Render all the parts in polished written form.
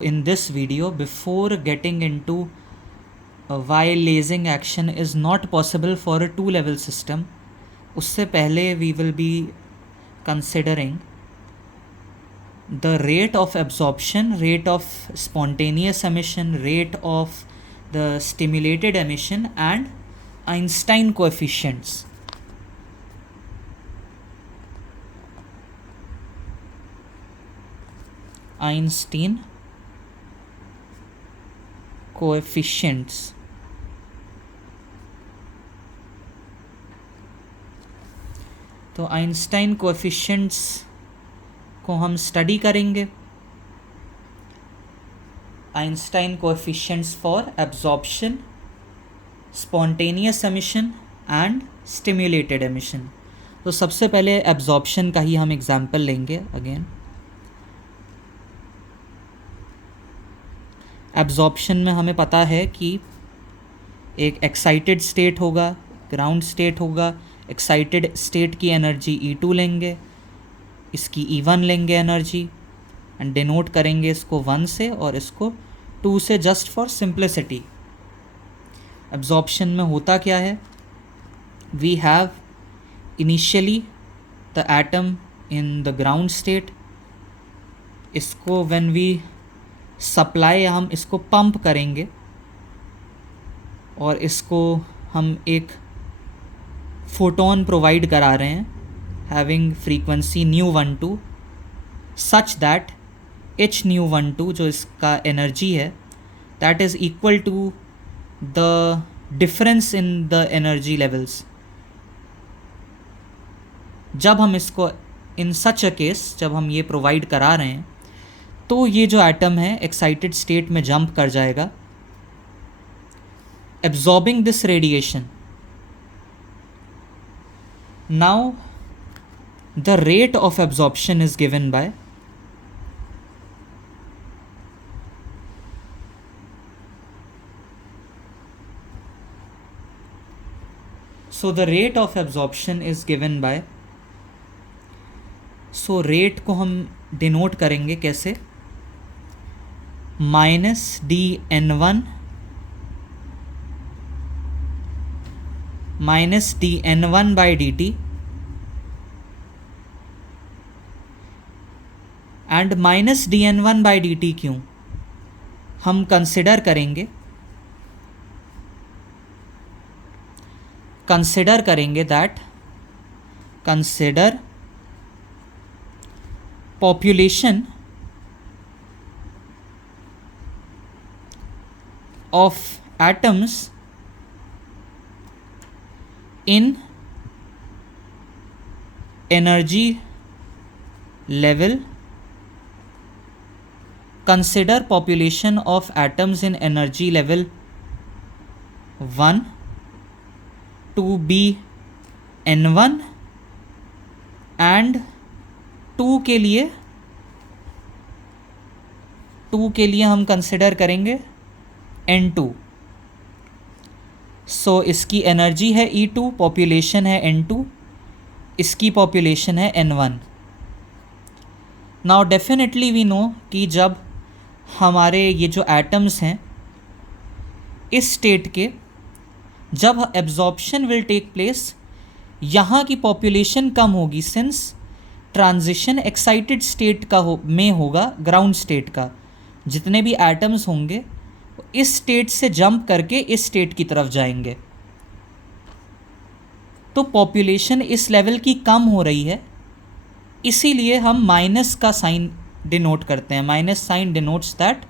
In this video, before getting into why lasing action is not possible for a two-level system, उससे पहले we will be considering the rate of absorption, rate of spontaneous emission, rate of the stimulated emission and Einstein coefficients. Einstein coefficients. तो Einstein coefficients को हम study करेंगे. Einstein coefficients for absorption, spontaneous emission and stimulated emission. तो सबसे पहले absorption का ही हम example लेंगे. अगेन एब्जॉर्प्शन में हमें पता है कि एक एक्साइटेड स्टेट होगा, ग्राउंड स्टेट होगा. एक्साइटेड स्टेट की एनर्जी E2 लेंगे, इसकी E1 लेंगे एनर्जी एंड डिनोट करेंगे इसको 1 से और इसको 2 से, जस्ट फॉर सिंप्लिसिटी. एब्जॉर्प्शन में होता क्या है? We have initially the atom in the ground state. इसको व्हेन वी सप्लाई, हम इसको पंप करेंगे और इसको हम एक फोटोन प्रोवाइड करा रहे हैं having frequency nu12 such that h nu12 जो इसका एनर्जी है that is equal to the difference in the energy levels. जब हम इसको इन सच अ केस, जब हम ये प्रोवाइड करा रहे हैं तो ये जो एटम है एक्साइटेड स्टेट में जंप कर जाएगा, absorbing this radiation. Now the rate of absorption is given by so the rate of absorption is given by, so rate को हम डिनोट करेंगे कैसे? -dn1 by dt and -dn1 by dt क्यों? हम consider करेंगे that consider population of atoms in energy level. Consider population of atoms in energy level 1 to be n1 and 2 के लिए हम कंसिडर करेंगे n2. सो इसकी एनर्जी है E2, पॉपुलेशन है n2, इसकी पॉपुलेशन है n1. Now definitely we know कि जब हमारे ये जो एटम्स हैं इस स्टेट के, जब एब्जॉर्प्शन विल टेक प्लेस, यहाँ की पॉपुलेशन कम होगी सिंस ट्रांजिशन एक्साइटेड स्टेट का में होगा ग्राउंड स्टेट का. जितने भी एटम्स होंगे इस स्टेट से जंप करके इस स्टेट की तरफ जाएंगे. तो पॉपुलेशन इस लेवल की कम हो रही है, इसीलिए हम माइनस का साइन डिनोट करते हैं. Minus sign denotes that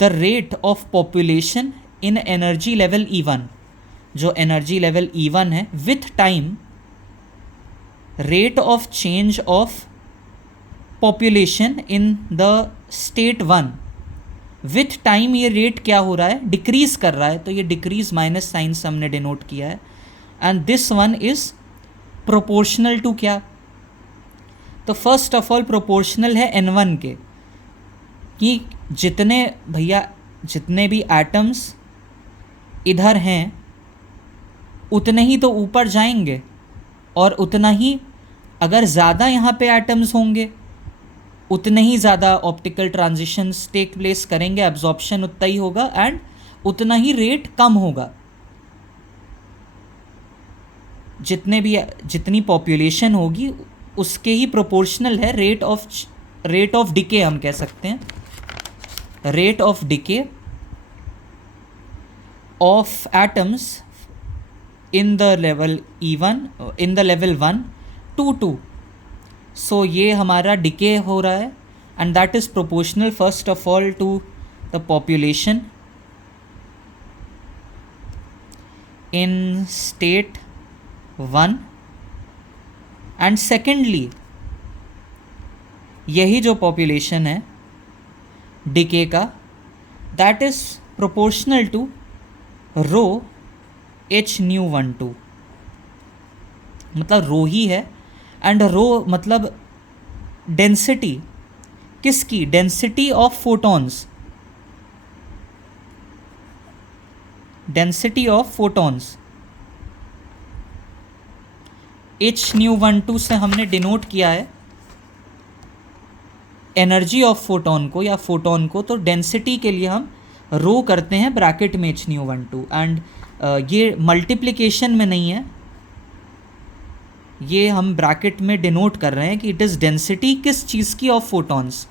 the rate of population in energy level E1, जो एनर्जी लेवल E1 है, with time rate of change of population in the state 1, with time ये रेट क्या हो रहा है? डिक्रीज कर रहा है. तो ये डिक्रीज माइनस साइन से हमने डिनोट किया है. And this one is proportional to क्या? तो फर्स्ट ऑफ ऑल प्रोपोर्शनल है n1 के, कि जितने भी एटम्स इधर हैं उतने ही तो ऊपर जाएंगे और उतना ही अगर ज़्यादा यहाँ पे एटम्स होंगे उतने ही ज़्यादा ऑप्टिकल ट्रांजिशंस टेक प्लेस करेंगे, एब्जॉर्प्शन उतना ही होगा एंड उतना ही रेट कम होगा। जितनी पॉपुलेशन होगी उसके ही प्रोपोर्शनल है रेट ऑफ डिके, हम कह सकते हैं rate of decay of atoms in the level E1 in the level 1 to 2। So ये हमारा डिके हो रहा है and that is proportional first of all to the population in state 1 and secondly यही जो पॉपुलेशन है डिके का that is proportional to rho h nu 12, मतलब रो ही है एंड रो मतलब डेंसिटी किसकी, density of photons, density of photons. H nu 12 से हमने डिनोट किया है एनर्जी ऑफ फोटॉन को या फोटॉन को, तो डेंसिटी के लिए हम रो करते हैं ब्रैकेट में एच न्यू 12 एंड ये मल्टीप्लिकेशन में नहीं है, ये हम ब्रैकेट में डिनोट कर रहे हैं कि इट इज़ डेंसिटी किस चीज़ की ऑफ फोटॉन्स,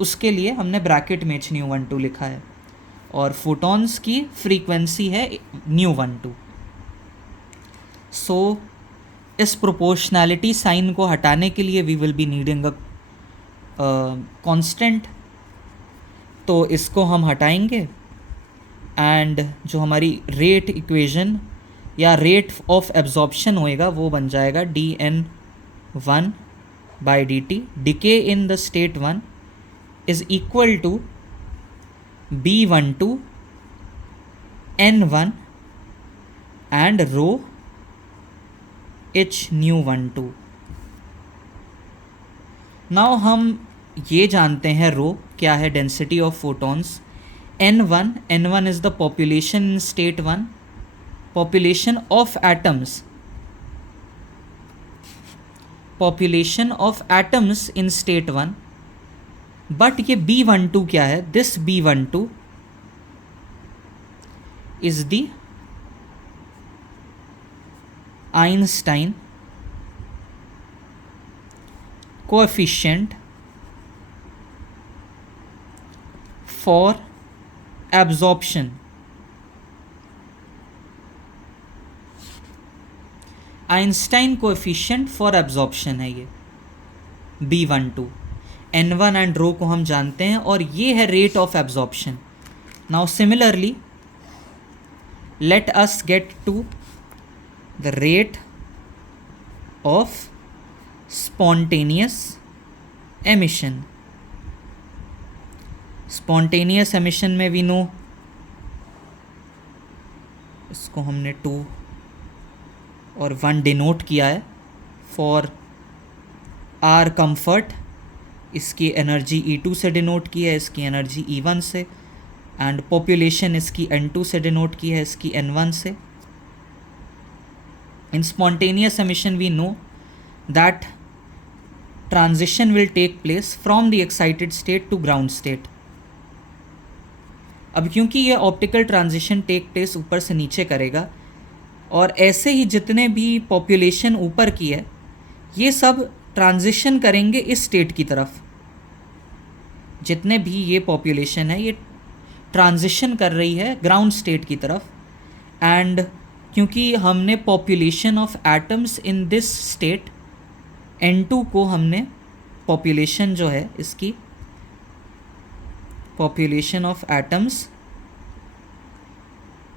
उसके लिए हमने ब्रैकेट में एच न्यू 12 लिखा है और फोटॉन्स की फ्रीक्वेंसी है न्यू 12। सो इस प्रोपोर्शनैलिटी साइन को हटाने के लिए we will be needing a constant, तो इसको हम हटाएंगे एंड जो हमारी रेट इक्वेशन या रेट ऑफ एब्जॉर्प्शन होएगा वो बन जाएगा dN1/dt, decay in the state 1 is equal to B12 N1 and rho H nu 12। Now हम ये जानते हैं रो क्या है, density of photons. N1 is the population in state 1, population of atoms in state 1, but ये B12 क्या है, this B12 is the Einstein coefficient for absorption। Einstein coefficient for absorption है ये B12। N1 एंड रो को हम जानते हैं और ये है rate of absorption. Now similarly let us get to the rate of spontaneous emission. Spontaneous emission में वी नो, इसको हमने 2 और 1 डिनोट किया है फॉर आर कंफर्ट। इसकी एनर्जी E2 से डिनोट की है, इसकी एनर्जी E1 से, एंड पॉपुलेशन इसकी N2 से डिनोट की है, इसकी N1 से। In spontaneous emission we know that transition will take place from the excited state to ground state. अब क्योंकि ये ऑप्टिकल ट्रांजिशन टेक प्लेस ऊपर से नीचे करेगा और ऐसे ही जितने भी पॉपुलेशन ऊपर की है ये सब ट्रांजिशन करेंगे इस स्टेट की तरफ। जितने भी ये पॉपुलेशन है ये ट्रांजिशन कर रही है ग्राउंड स्टेट की तरफ, एंड क्योंकि हमने population of atoms in this state N2 को हमने पॉपुलेशन जो है इसकी population of atoms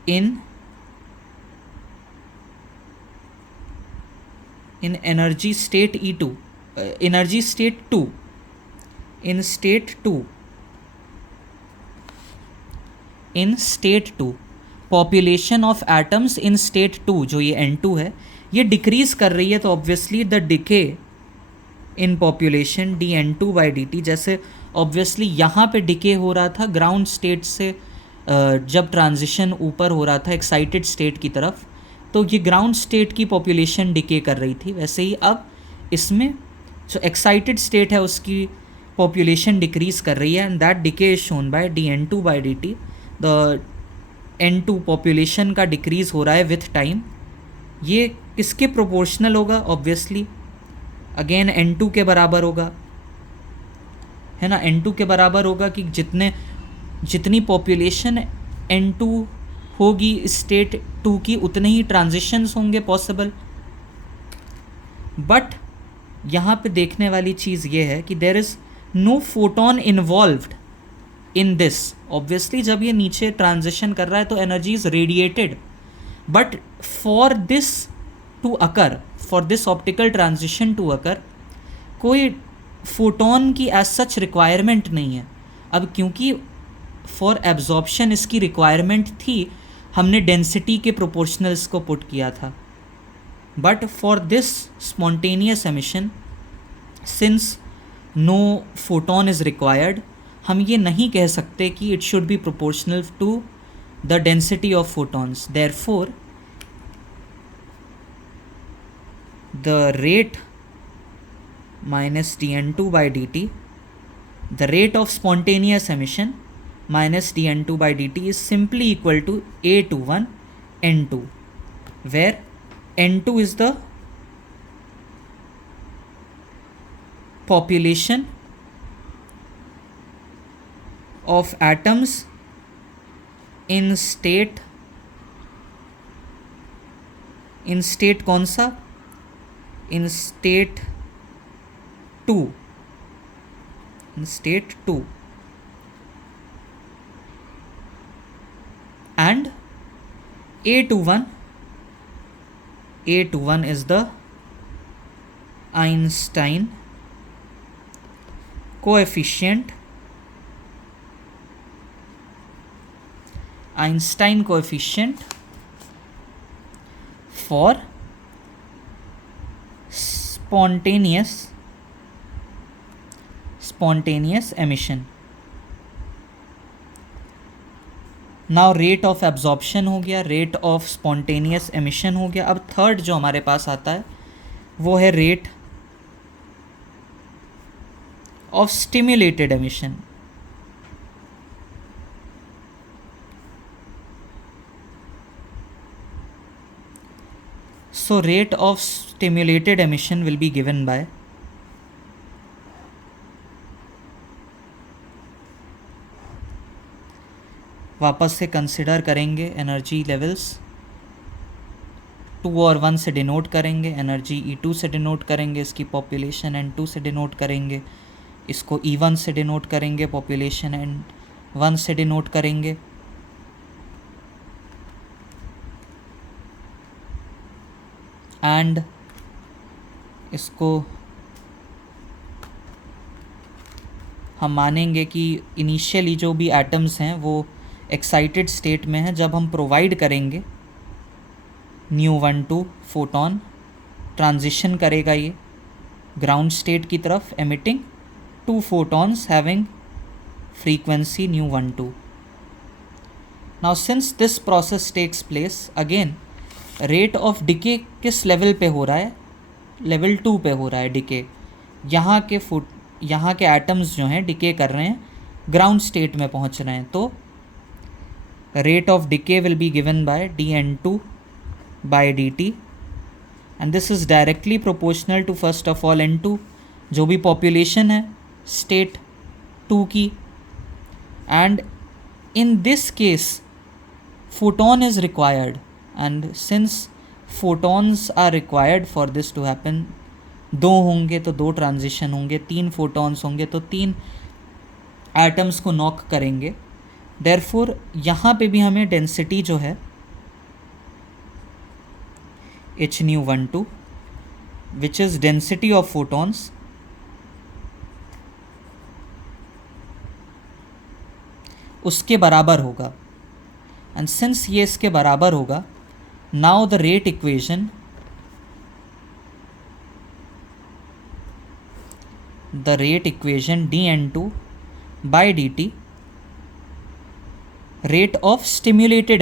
in energy state E2 energy state 2 in state 2 population of atoms in state 2 जो ये N2 है ये डिक्रीज़ कर रही है, तो obviously the decay in population dN2/dt, जैसे ऑब्वियसली यहाँ पे डिके हो रहा था ग्राउंड स्टेट से जब ट्रांजिशन ऊपर हो रहा था एक्साइटेड स्टेट की तरफ, तो ये ग्राउंड स्टेट की पॉपुलेशन डिके कर रही थी। वैसे ही अब इसमें जो एक्साइटेड स्टेट है उसकी पॉपुलेशन डिक्रीज कर रही है and that decay is shown by dN2/dt। The N2 population का डिक्रीज हो रहा है विथ टाइम। ये किसके प्रोपोर्शनल होगा? ऑब्वियसली अगेन N2 के बराबर होगा, है ना। N2 के बराबर होगा कि जितनी पॉपुलेशन N2 होगी स्टेट 2 की, उतने ही ट्रांजिशंस होंगे पॉसिबल। बट यहाँ पे देखने वाली चीज़ ये है कि there is no photon involved in this. Obviously जब ये नीचे ट्रांजिशन कर रहा है तो energy is radiated, but for this to occur, for this optical transition to occur, कोई फोटोन की एज सच रिक्वायरमेंट नहीं है। अब क्योंकि फॉर एब्जॉर्प्शन इसकी रिक्वायरमेंट थी, हमने डेंसिटी के प्रोपोर्शनल्स को पुट किया था। But for this spontaneous emission, since no photon is required, हम ये नहीं कह सकते कि it should be proportional to the density of photons. Therefore the rate minus dN2/dt, the rate of spontaneous emission minus dN2/dt is simply equal to A21 N2, where N2 is the population of atoms in state कौन सा? in state 2 and A21 is the Einstein coefficient for spontaneous emission। Now rate of absorption हो गया, rate of spontaneous emission हो गया। अब third जो हमारे पास आता है वो है rate of stimulated emission. So rate of stimulated emission will be given by वापस से कंसिडर करेंगे एनर्जी लेवल्स 2 और 1 से डिनोट करेंगे, एनर्जी E2 से डिनोट करेंगे, इसकी पॉपुलेशन N2 से डिनोट करेंगे, इसको E1 से डिनोट करेंगे, पॉपुलेशन N1 से डिनोट करेंगे। एंड इसको हम मानेंगे कि इनिशियली जो भी एटम्स हैं वो एक्साइटेड स्टेट में है। जब हम प्रोवाइड करेंगे nu12 फोटोन, ट्रांजिशन करेगा ये ग्राउंड स्टेट की तरफ, emitting 2 photons having frequency nu12। Now since this process takes place, again rate of decay किस लेवल पे हो रहा है? लेवल 2 पे हो रहा है डिके। यहाँ के एटम्स जो हैं डिके कर रहे हैं, ग्राउंड स्टेट में पहुँच रहे हैं। तो rate of decay will be given by dN2/dt and this is directly proportional to first of all N2, जो भी population है state 2 की, and in this case photon is required and since photons are required for this to happen, 2 होंगे तो 2 transition होंगे, 3 photons होंगे तो 3 atoms को नॉक करेंगे। देयरफॉर यहाँ पे भी हमें डेंसिटी जो है Hnu12 which is density of photons, उसके बराबर होगा। एंड सिंस ये इसके बराबर होगा, now the rate equation, dN2/dt, rate of stimulated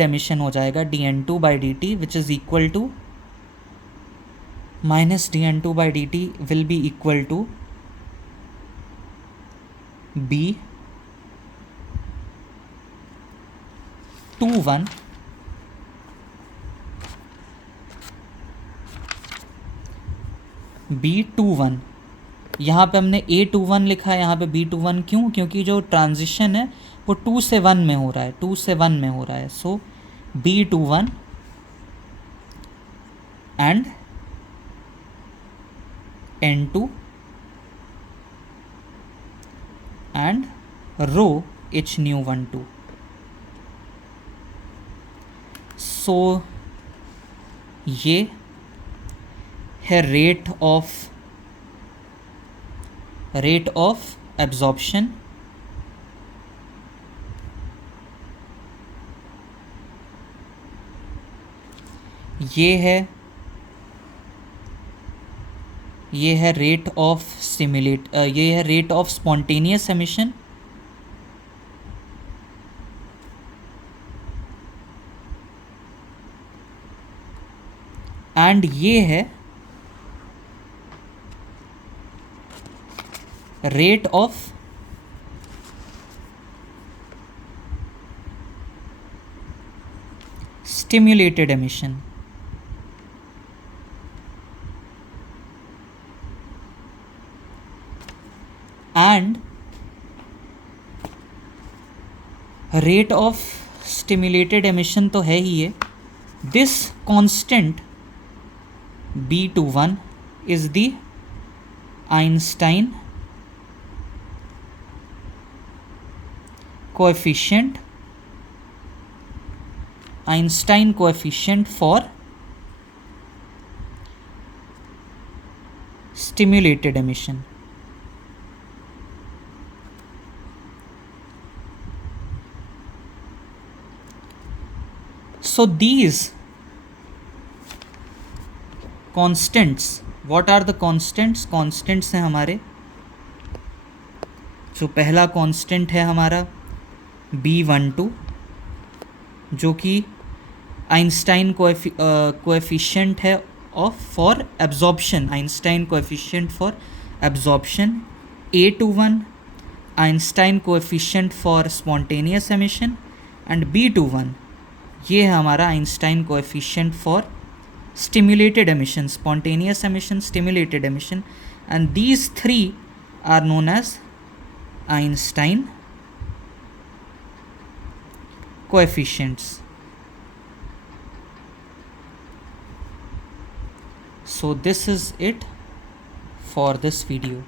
emission हो जाएगा dN2/dt which is equal to minus dN2 by dt will be equal to B 21 B21। यहाँ पे हमने A21 लिखा है, यहाँ पे B21 क्यों? क्योंकि जो ट्रांजिशन है वो 2 से 1 में हो रहा है, 2 से 1 में हो रहा है। So B21 and N2 and rho H nu 12। So ये है रेट ऑफ एब्जॉर्प्शन ये है रेट ऑफ ये है rate of spontaneous emission and ये है rate of stimulated emission. And rate of stimulated emission तो है ही है। This constant B21 is the Einstein coefficient for stimulated emission। So these constants, what are the constants? constants हैं हमारे, जो पहला constant है हमारा B12 जो कि आइंस्टाइन कोएफिशिएंट है for absorption, Einstein coefficient for absorption. A21 Einstein coefficient for spontaneous emission and B21 ये है हमारा Einstein coefficient for stimulated emission, spontaneous emission, stimulated emission, and these three are known as Einstein coefficients. So this is it for this video.